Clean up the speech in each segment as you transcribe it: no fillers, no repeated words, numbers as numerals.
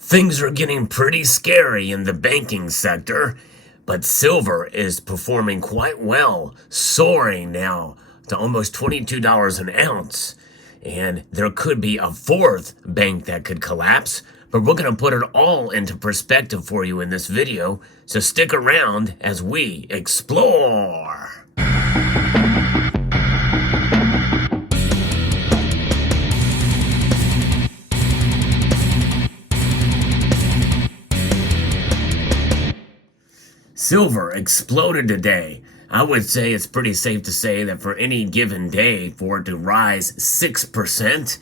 Things are getting pretty scary in the banking sector, but silver is performing quite well, soaring now to almost $22 an ounce. And there could be a fourth bank that could collapse, but we're going to put it all into perspective for you in this video, so stick around as we explore. Silver exploded today. I would say it's pretty safe to say that for any given day, for it to rise 6%,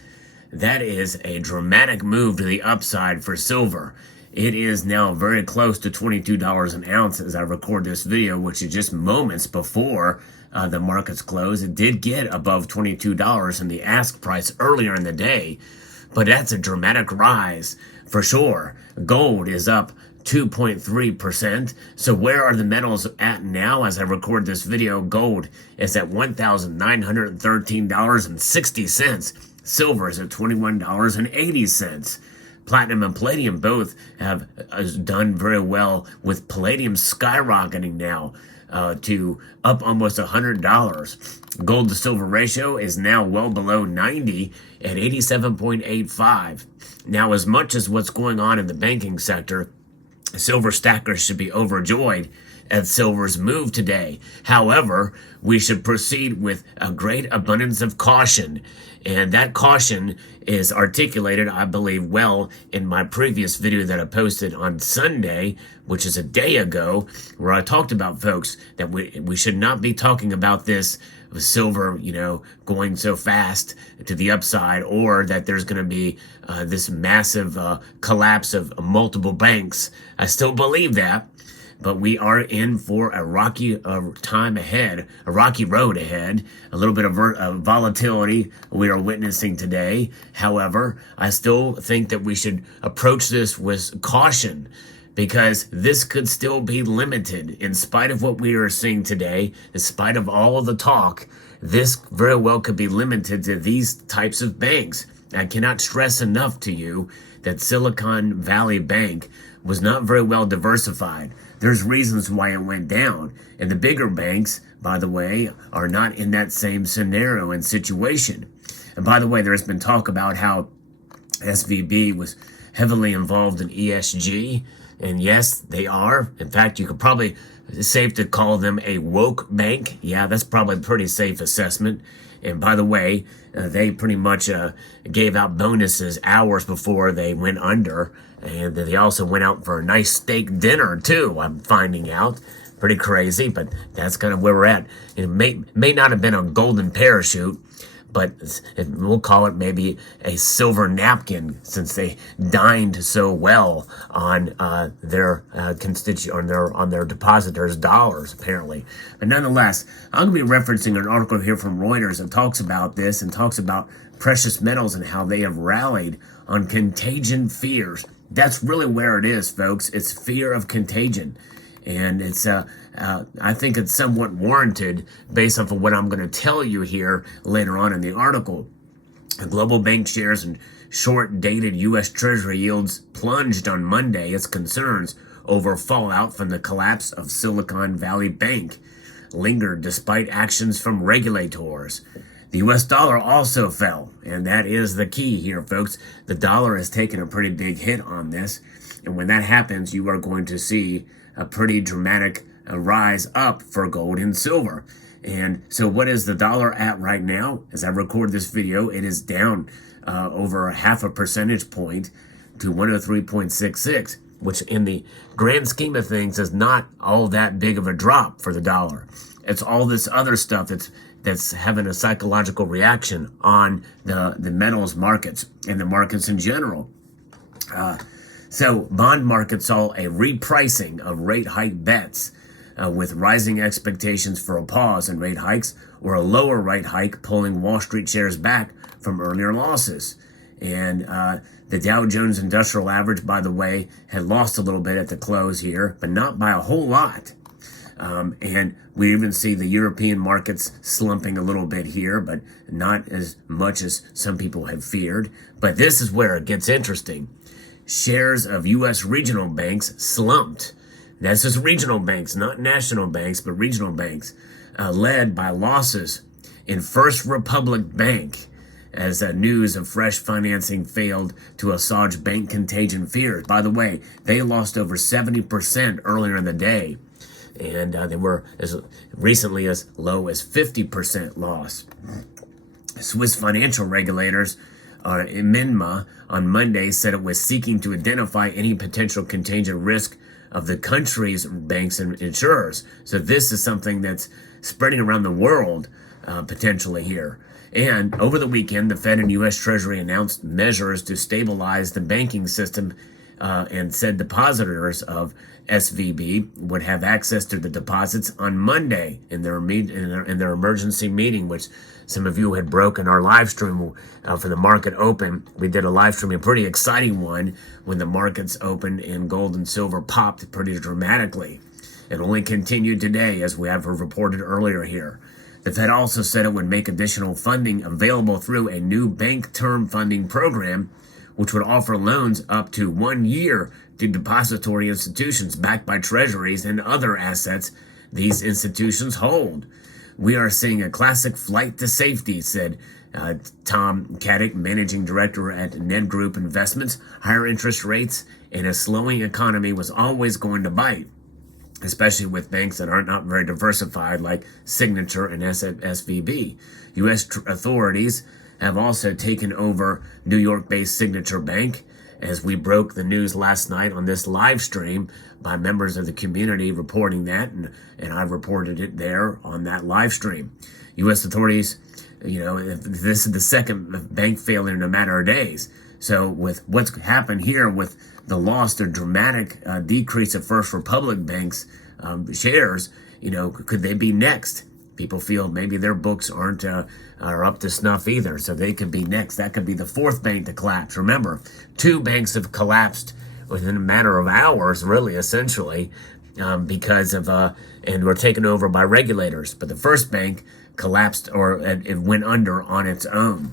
that is a dramatic move to the upside for silver. It is now very close to $22 an ounce as I record this video, which is just moments before the markets close. It did get above $22 in the ask price earlier in the day, but that's a dramatic rise for sure. Gold is up 2.3%. So where are the metals at now as I record this video? Gold is at $1,913.60. Silver is at $21.80. Platinum and palladium both have done very well, with palladium skyrocketing now to up almost $100. Gold to silver ratio is now well below 90 at 87.85. Now, as much as what's going on in the banking sector, silver stackers should be overjoyed at silver's move today. However, we should proceed with a great abundance of caution. And that caution is articulated, I believe, well in my previous video that I posted on Sunday, which is a day ago, where I talked about, folks, that we should not be talking about this silver, going so fast to the upside, or that there's going to be this massive collapse of multiple banks. I still believe that, but we are in for a rocky time ahead, a rocky road ahead, a little bit of volatility we are witnessing today. However, I still think that we should approach this with caution, because this could still be limited in spite of what we are seeing today, in spite of all of the talk. This very well could be limited to these types of banks. I cannot stress enough to you that Silicon Valley Bank was not very well diversified. There's reasons why it went down. And the bigger banks, by the way, are not in that same scenario and situation. And by the way, there's been talk about how SVB was heavily involved in ESG. And yes, they are. In fact, you could probably, it's safe to call them a woke bank. Yeah, that's probably a pretty safe assessment. And by the way, they pretty much gave out bonuses hours before they went under. And they also went out for a nice steak dinner, too, I'm finding out. Pretty crazy, but that's kind of where we're at. It may not have been a golden parachute, but we'll call it maybe a silver napkin, since they dined so well on their on their depositors' dollars, apparently. But nonetheless, I'm going to be referencing an article here from Reuters that talks about this and talks about precious metals and how they have rallied on contagion fears. That's really where it is, folks. It's fear of contagion. And it's, I think it's somewhat warranted based off of what I'm going to tell you here later on in the article. Global bank shares and short-dated U.S. Treasury yields plunged on Monday as concerns over fallout from the collapse of Silicon Valley Bank lingered despite actions from regulators. The U.S. dollar also fell, and that is the key here, folks. The dollar has taken a pretty big hit on this, and when that happens, you are going to see a pretty dramatic rise up for gold and silver. And so what is the dollar at right now? As I record this video, it is down over half a percentage point to 103.66, which in the grand scheme of things is not all that big of a drop for the dollar. It's all this other stuff that's having a psychological reaction on the metals markets and the markets in general. So bond markets saw a repricing of rate hike bets, with rising expectations for a pause in rate hikes or a lower rate hike, pulling Wall Street shares back from earlier losses. And the Dow Jones Industrial Average, by the way, had lost a little bit at the close here, but not by a whole lot. And we even see the European markets slumping a little bit here, but not as much as some people have feared. But this is where it gets interesting. shares of U.S. regional banks slumped. That's just regional banks, not national banks, but regional banks, led by losses in First Republic Bank, as news of fresh financing failed to assuage bank contagion fears. By the way, they lost over 70% earlier in the day, and they were as recently as low as 50% loss. Swiss financial regulators, MINMA, on Monday said it was seeking to identify any potential contagion risk of the country's banks and insurers. So this is something that's spreading around the world, potentially here. And over the weekend, the Fed and U.S. Treasury announced measures to stabilize the banking system, and said depositors of SVB would have access to the deposits on Monday in their emergency meeting, which some of you had broken our live stream for the market open. We did a live stream, a pretty exciting one, when the markets opened and gold and silver popped pretty dramatically. It only continued today, as we have reported earlier here. The Fed also said it would make additional funding available through a new bank term funding program, which would offer loans up to 1 year to depository institutions backed by treasuries and other assets these institutions hold. We are seeing a classic flight to safety, said Tom Caddick, managing director at Ned Group Investments. Higher interest rates and a slowing economy was always going to bite, especially with banks that are not very diversified like Signature and SVB. U.S. authorities have also taken over New York-based Signature Bank, as we broke the news last night on this live stream by members of the community reporting that, and I reported it there on that live stream. U.S. authorities, this is the second bank failure in a matter of days. So with what's happened here with the loss, the dramatic decrease of First Republic Bank's shares, could they be next? People feel maybe their books are up to snuff either, so they could be next. That could be the fourth bank to collapse. Remember, 2 banks have collapsed within a matter of hours, really, essentially, because of and were taken over by regulators. But the first bank collapsed, or it went under on its own.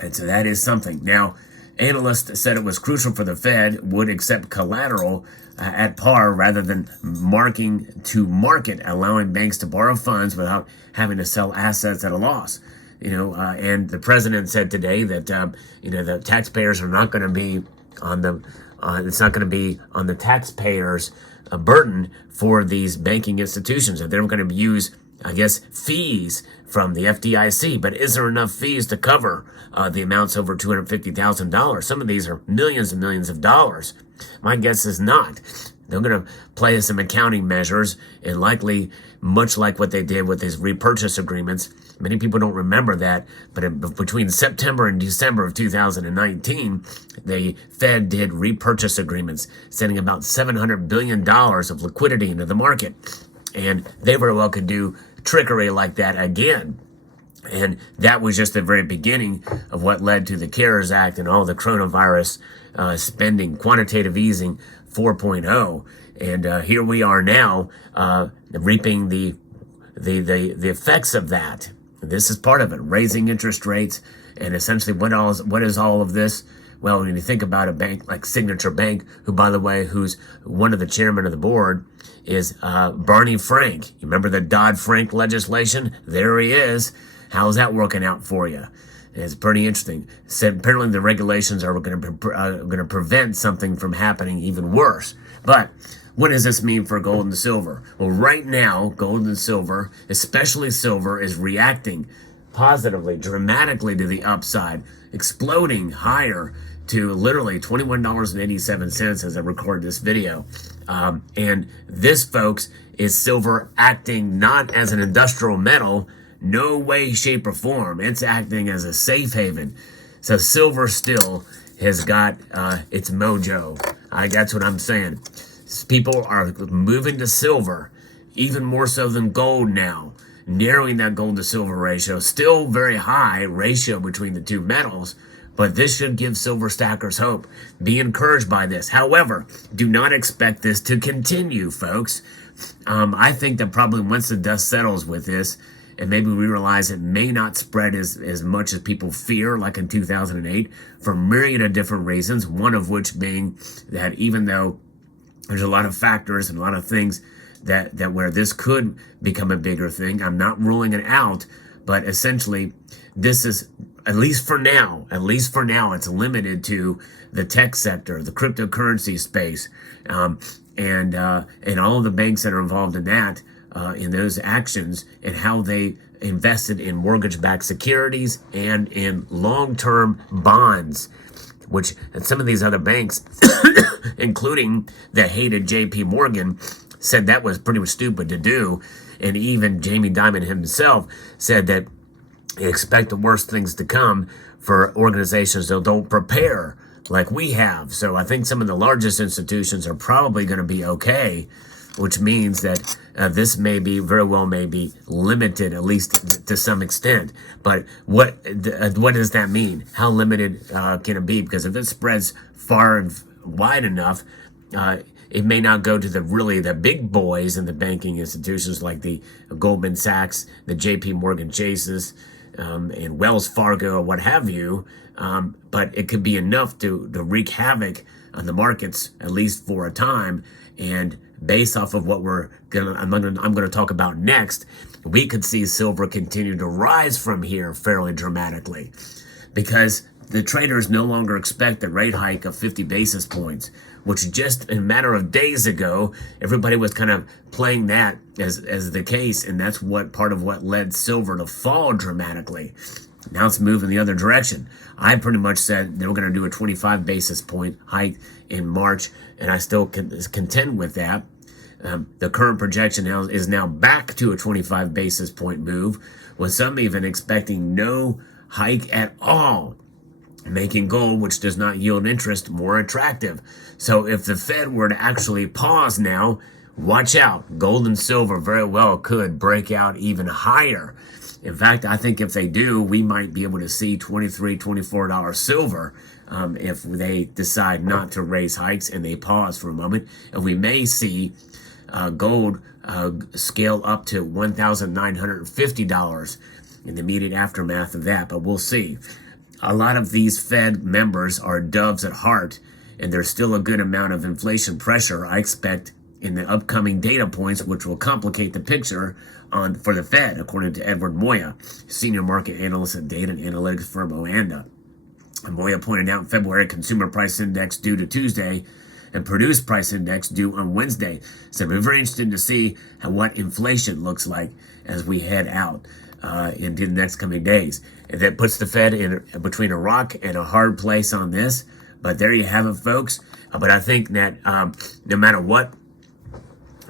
And so that is something. Now, analysts said it was crucial for the Fed would accept collateral at par rather than marking to market, allowing banks to borrow funds without having to sell assets at a loss. And the president said today that the taxpayers are not going to be on the it's not going to be on the taxpayers' burden for these banking institutions. That they're going to use, I guess, fees from the FDIC. But is there enough fees to cover the amounts over $250,000? Some of these are millions and millions of dollars. My guess is not. They're going to play some accounting measures, and likely, much like what they did with these repurchase agreements. Many people don't remember that, but between September and December of 2019, the Fed did repurchase agreements, sending about $700 billion of liquidity into the market. And they very well could do trickery like that again. And that was just the very beginning of what led to the CARES Act and all the coronavirus spending, quantitative easing 4.0. And here we are now reaping the effects of that. This is part of it, raising interest rates. And essentially, what is all of this? Well, when you think about a bank like Signature Bank, who, by the way, who's one of the chairmen of the board, is Barney Frank. You remember the Dodd-Frank legislation? There he is. How's that working out for you? It's pretty interesting. Said apparently the regulations are going to prevent something from happening even worse. But what does this mean for gold and silver? Well, right now, gold and silver, especially silver, is reacting positively, dramatically to the upside, exploding higher to literally $21.87 as I record this video. And this, folks, is silver acting not as an industrial metal, no way, shape, or form. It's acting as a safe haven. So silver still has got its mojo. That's what I'm saying. People are moving to silver, even more so than gold now, narrowing that gold to silver ratio. Still very high ratio between the two metals, but this should give silver stackers hope. Be encouraged by this. However, do not expect this to continue, folks. I think that probably once the dust settles with this, and maybe we realize it may not spread as much as people fear, like in 2008, for a myriad of different reasons, one of which being that even though there's a lot of factors and a lot of things that where this could become a bigger thing, I'm not ruling it out, but essentially this is, at least for now, it's limited to the tech sector, the cryptocurrency space, and all of the banks that are involved in that, in those actions, and how they invested in mortgage-backed securities and in long-term bonds, which some of these other banks, including the hated J.P. Morgan, said that was pretty stupid to do. And even Jamie Dimon himself said that he expect the worst things to come for organizations that don't prepare like we have. So I think some of the largest institutions are probably going to be okay, which means that this very well may be limited, at least to some extent. But what does that mean? How limited can it be? Because if it spreads far and wide enough, it may not go to the big boys in the banking institutions like the Goldman Sachs, the J.P. Morgan Chases, and Wells Fargo, or what have you. But it could be enough to wreak havoc on the markets, at least for a time. And based off of what I'm gonna talk about next, we could see silver continue to rise from here fairly dramatically, because the traders no longer expect a rate hike of 50 basis points, which just a matter of days ago, everybody was kind of playing that as the case, and that's part of what led silver to fall dramatically. Now it's moving the other direction. I pretty much said they were going to do a 25 basis point hike in March, and I still contend with that. The current projection is now back to a 25 basis point move, with some even expecting no hike at all, making gold, which does not yield interest, more attractive. So if the Fed were to actually pause now, watch out. Gold and silver very well could break out even higher. In fact, I think if they do, we might be able to see $23, $24 silver if they decide not to raise hikes and they pause for a moment. And we may see gold scale up to $1,950 in the immediate aftermath of that, but we'll see. A lot of these Fed members are doves at heart, and there's still a good amount of inflation pressure, I expect, in the upcoming data points, which will complicate the picture for the Fed, according to Edward Moya, senior market analyst at data and analytics firm Oanda. And Moya pointed out February consumer price index due to Tuesday and produce price index due on Wednesday. So we're very interested to see what inflation looks like as we head out into the next coming days. And that puts the Fed in between a rock and a hard place on this. But there you have it, folks. But I think that no matter what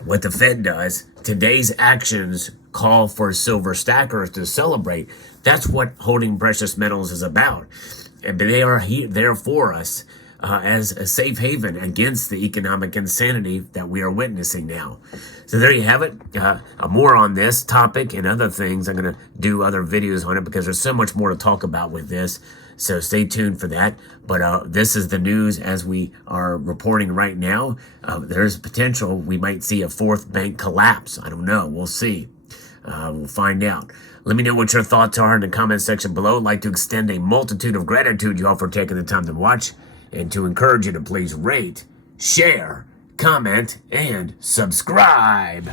the Fed does, today's actions call for silver stackers to celebrate. That's what holding precious metals is about. And they are there for us as a safe haven against the economic insanity that we are witnessing now. So there you have it. More on this topic and other things. I'm going to do other videos on it because there's so much more to talk about with this. So stay tuned for that. But this is the news as we are reporting right now. There's potential we might see a fourth bank collapse. I don't know. We'll see. We'll find out. Let me know what your thoughts are in the comment section below. I'd like to extend a multitude of gratitude to you all for taking the time to watch, and to encourage you to please rate, share, comment, and subscribe.